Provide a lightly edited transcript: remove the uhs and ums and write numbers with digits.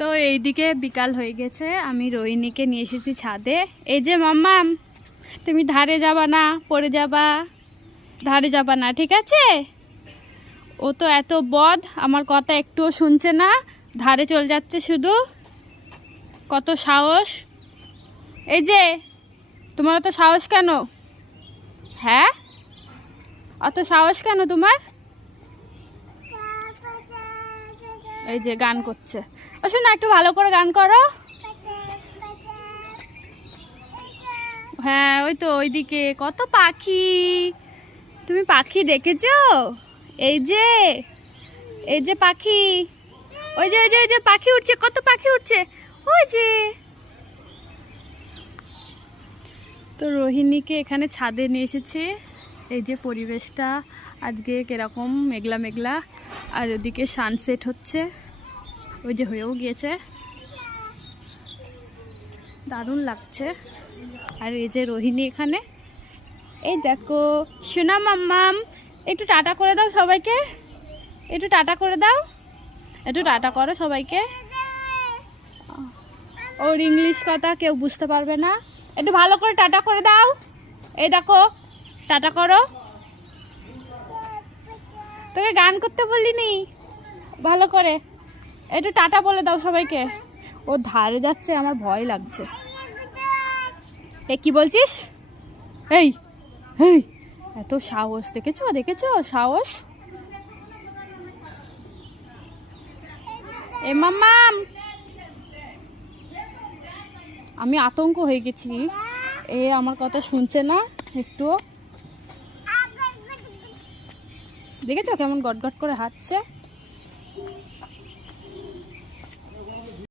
তো এইদিকে বিকাল হয়ে গেছে, আমি রোহিণীকে নিয়ে এসেছি ছাদে। এই যে মাম্মাম, তুমি ধারে যাবা না, পড়ে যাবা, ধারে যাবা না, ঠিক আছে? ও তো এত বদ, আমার কথা একটুও শুনছে না, ধারে চলে যাচ্ছে শুধু। কত সাহস! এই যে তোমার অত সাহস কেন? হ্যাঁ, অত সাহস কেন তোমার? এই যে গান করছে। ও শোনা, একটু ভালো করে গান করো। হ্যাঁ, ওই তো ওইদিকে কত পাখি। তুমি পাখি দেখেছো? এই যে, এই যে পাখি, ওই যে ওই যে ওই যে পাখি উঠছে, কত পাখি উঠছে ওই যে। তো রোহিণীকে এখানে ছাদে নিয়ে এসেছি। এই যে পরিবেশটা আজকে কিরকম মেঘলা মেঘলা, আর ওদিকে সানসেট হচ্ছে, ওই যে হয়েও গিয়েছে, দারুণ লাগছে। আর এই যে রোহিণী এখানে, এই দেখো সোনা মাম্মাম, একটু টাটা করে দাও সবাইকে, একটু টাটা করে দাও, একটু টাটা করো সবাইকে। ওর ইংলিশ কথা কেউ বুঝতে পারবে না, একটু ভালো করে টাটা করে দাও। এই দেখো, টাটা করো। তোকে গান করতে বলিনি, ভালো করে একটু টাটা বলে দাও সবাইকে। ও ধারে যাচ্ছে, আমার ভয় লাগছে। এ কি বলছিস? এই এই, এত সাহস! দেখেছো দেখেছো সাহস? এ মাম্মাম, আমি আতঙ্ক হয়ে গেছি। এ আমার কথা শুনছে না একটুও। দেখেছো কেমন গটগট করে হাঁটছে?